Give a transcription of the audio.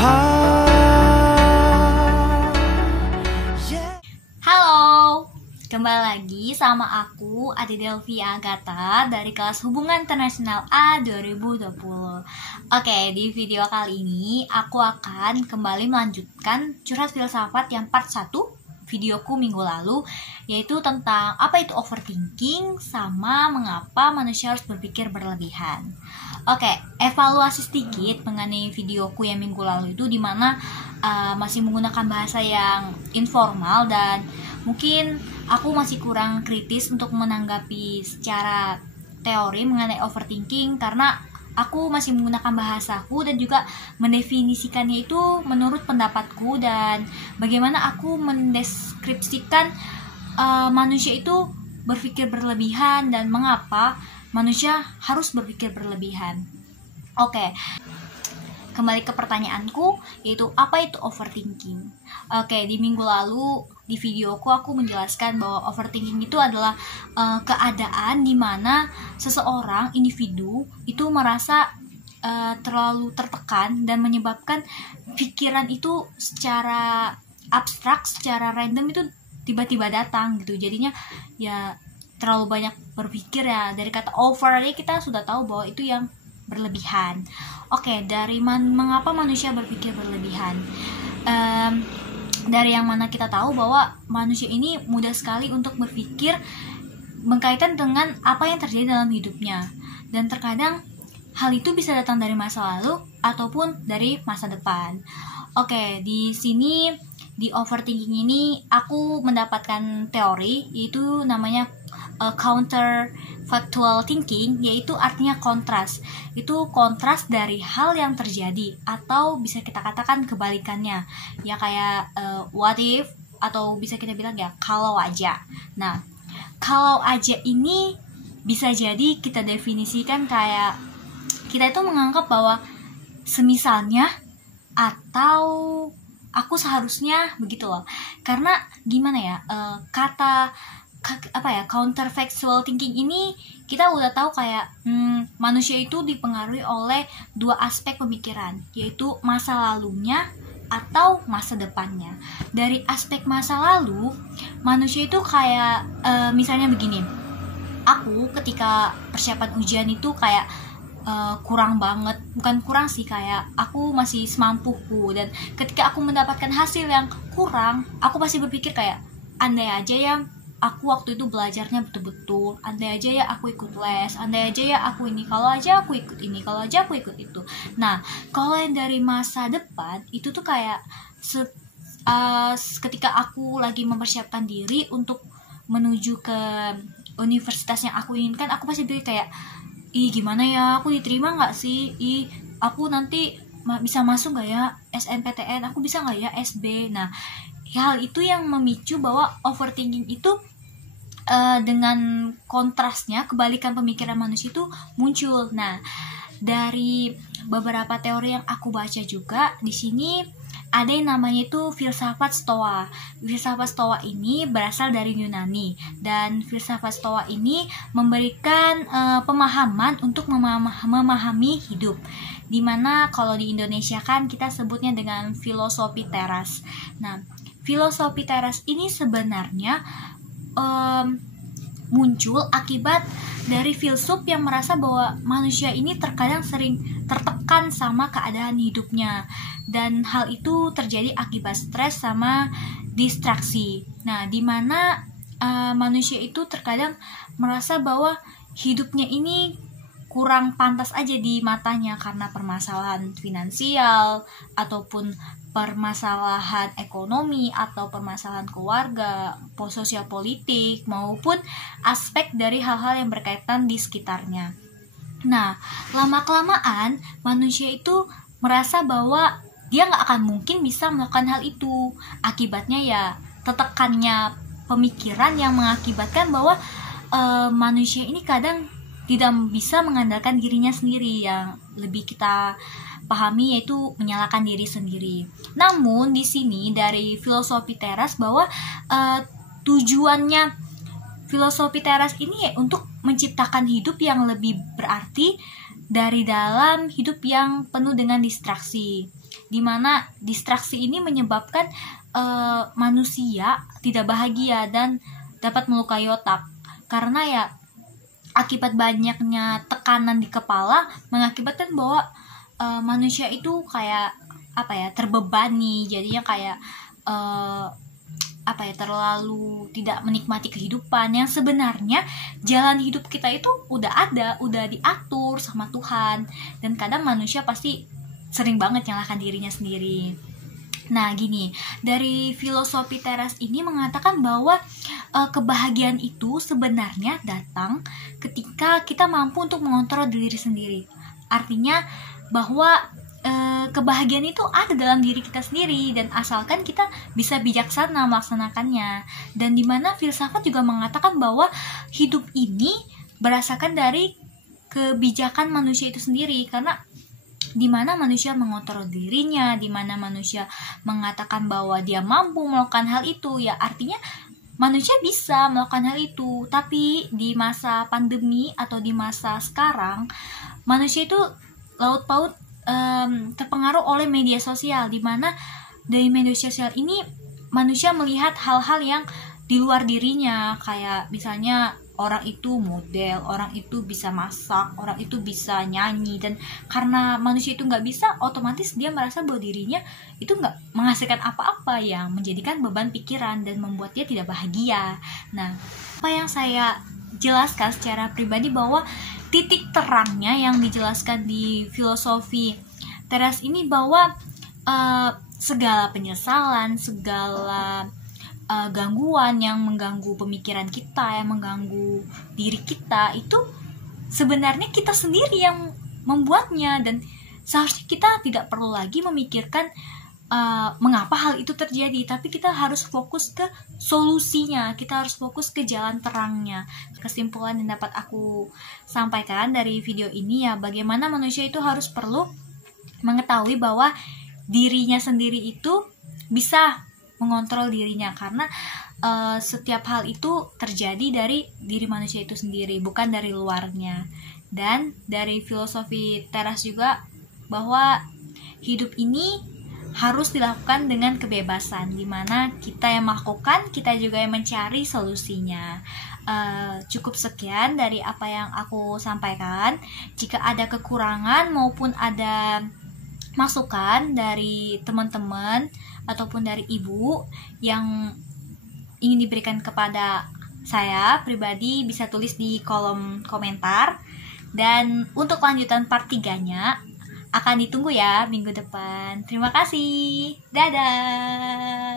Halo, kembali lagi sama aku Adi Delvi Agatha dari kelas Hubungan Internasional A 2020. Oke, di video kali ini aku akan kembali melanjutkan curhat filsafat yang part 1 videoku minggu lalu, yaitu tentang apa itu overthinking sama mengapa manusia harus berpikir berlebihan. Oke, evaluasi sedikit mengenai videoku yang minggu lalu itu, dimana masih menggunakan bahasa yang informal dan mungkin aku masih kurang kritis untuk menanggapi secara teori mengenai overthinking, karena aku masih menggunakan bahasaku dan juga mendefinisikannya itu menurut pendapatku dan bagaimana aku mendeskripsikan manusia itu berpikir berlebihan dan mengapa manusia harus berpikir berlebihan. Oke, kembali ke pertanyaanku, yaitu apa itu overthinking. Oke, di minggu lalu di videoku aku menjelaskan bahwa overthinking itu adalah keadaan di mana seseorang individu itu merasa terlalu tertekan dan menyebabkan pikiran itu secara abstrak, secara random itu tiba-tiba datang gitu. Jadinya ya terlalu banyak berpikir ya. Dari kata over aja kita sudah tahu bahwa itu yang berlebihan. Oke, dari mengapa manusia berpikir berlebihan? Dari yang mana kita tahu bahwa manusia ini mudah sekali untuk berpikir berkaitan dengan apa yang terjadi dalam hidupnya, dan terkadang hal itu bisa datang dari masa lalu ataupun dari masa depan. Oke, di sini di overthinking ini aku mendapatkan teori, yaitu namanya counterfactual thinking, yaitu artinya kontras. Itu kontras dari hal yang terjadi, atau bisa kita katakan kebalikannya. Ya kayak what if, atau bisa kita bilang ya kalau aja. Nah, kalau aja ini bisa jadi kita definisikan kayak kita itu menganggap bahwa semisalnya atau aku seharusnya begitu loh. Karena gimana ya, counterfactual thinking ini kita udah tahu kayak manusia itu dipengaruhi oleh dua aspek pemikiran, yaitu masa lalunya atau masa depannya. Dari aspek masa lalu, manusia itu kayak misalnya begini, aku ketika persiapan ujian itu kayak kurang banget, bukan kurang sih, kayak aku masih semampuku, dan ketika aku mendapatkan hasil yang kurang, aku pasti berpikir kayak andai aja ya aku waktu itu belajarnya betul-betul, andai aja ya aku ikut les, andai aja ya aku ini, kalau aja aku ikut ini, kalau aja aku ikut itu. Nah, kalau yang dari masa depan itu tuh kayak ketika aku lagi mempersiapkan diri untuk menuju ke universitas yang aku inginkan, aku pasti pikir kayak, ih gimana ya, aku diterima nggak sih, ih aku nanti bisa masuk nggak ya SNPTN, aku bisa nggak ya SB. Nah, hal itu yang memicu bahwa overthinking itu dengan kontrasnya, kebalikan pemikiran manusia itu muncul. Nah, dari beberapa teori yang aku baca juga, di sini ada yang namanya itu filsafat Stoa. Filsafat Stoa ini berasal dari Yunani, dan filsafat Stoa ini memberikan pemahaman untuk memahami hidup, dimana kalau di Indonesia kan kita sebutnya dengan filosofi teras. Nah, filosofi teras ini sebenarnya muncul akibat dari filsuf yang merasa bahwa manusia ini terkadang sering tertekan sama keadaan hidupnya, dan hal itu terjadi akibat stres sama distraksi. Nah, dimana manusia itu terkadang merasa bahwa hidupnya ini kurang pantas aja di matanya karena permasalahan finansial ataupun permasalahan ekonomi atau permasalahan keluarga, sosial politik, maupun aspek dari hal-hal yang berkaitan di sekitarnya. Nah, lama-kelamaan manusia itu merasa bahwa dia nggak akan mungkin bisa melakukan hal itu. Akibatnya ya tertekannya pemikiran yang mengakibatkan bahwa manusia ini kadang tidak bisa mengandalkan dirinya sendiri, yang lebih kita pahami yaitu menyalahkan diri sendiri. Namun di sini dari filosofi teras bahwa tujuannya filosofi teras ini untuk menciptakan hidup yang lebih berarti dari dalam hidup yang penuh dengan distraksi. dimana distraksi ini menyebabkan manusia tidak bahagia dan dapat melukai otak, karena ya akibat banyaknya tekanan di kepala mengakibatkan bahwa manusia itu kayak terbebani, jadinya kayak terlalu tidak menikmati kehidupan, yang sebenarnya jalan hidup kita itu udah diatur sama Tuhan, dan kadang manusia pasti sering banget nyalahkan dirinya sendiri. Nah gini, dari filosofi teras ini mengatakan bahwa kebahagiaan itu sebenarnya datang ketika kita mampu untuk mengontrol diri sendiri. Artinya bahwa kebahagiaan itu ada dalam diri kita sendiri, dan asalkan kita bisa bijaksana melaksanakannya. Dan dimana filsafat juga mengatakan bahwa hidup ini berdasarkan dari kebijakan manusia itu sendiri, karena dimana manusia mengontrol dirinya, dimana manusia mengatakan bahwa dia mampu melakukan hal itu, ya artinya manusia bisa melakukan hal itu. Tapi di masa pandemi atau di masa sekarang, manusia itu laut paut terpengaruh oleh media sosial, dimana dari media sosial ini manusia melihat hal-hal yang di luar dirinya, kayak misalnya orang itu model, orang itu bisa masak, orang itu bisa nyanyi, dan karena manusia itu nggak bisa, otomatis dia merasa bahwa dirinya itu nggak menghasilkan apa-apa, yang menjadikan beban pikiran dan membuat dia tidak bahagia. Nah, apa yang saya jelaskan secara pribadi bahwa titik terangnya yang dijelaskan di filosofi teras ini bahwa segala penyesalan, segala gangguan yang mengganggu pemikiran kita, yang mengganggu diri kita, itu sebenarnya kita sendiri yang membuatnya, dan seharusnya kita tidak perlu lagi memikirkan mengapa hal itu terjadi, tapi kita harus fokus ke solusinya, kita harus fokus ke jalan terangnya. Kesimpulan yang dapat aku sampaikan dari video ini ya, bagaimana manusia itu harus perlu mengetahui bahwa dirinya sendiri itu bisa mengontrol dirinya, karena setiap hal itu terjadi dari diri manusia itu sendiri, bukan dari luarnya. Dan dari filosofi teras juga bahwa hidup ini harus dilakukan dengan kebebasan, dimana kita yang melakukan, kita juga yang mencari solusinya. Cukup sekian dari apa yang aku sampaikan. Jika ada kekurangan maupun ada masukan dari teman-teman ataupun dari ibu yang ingin diberikan kepada saya pribadi, bisa tulis di kolom komentar. Dan untuk lanjutan part 3-nya akan ditunggu ya minggu depan. Terima kasih. Dadah.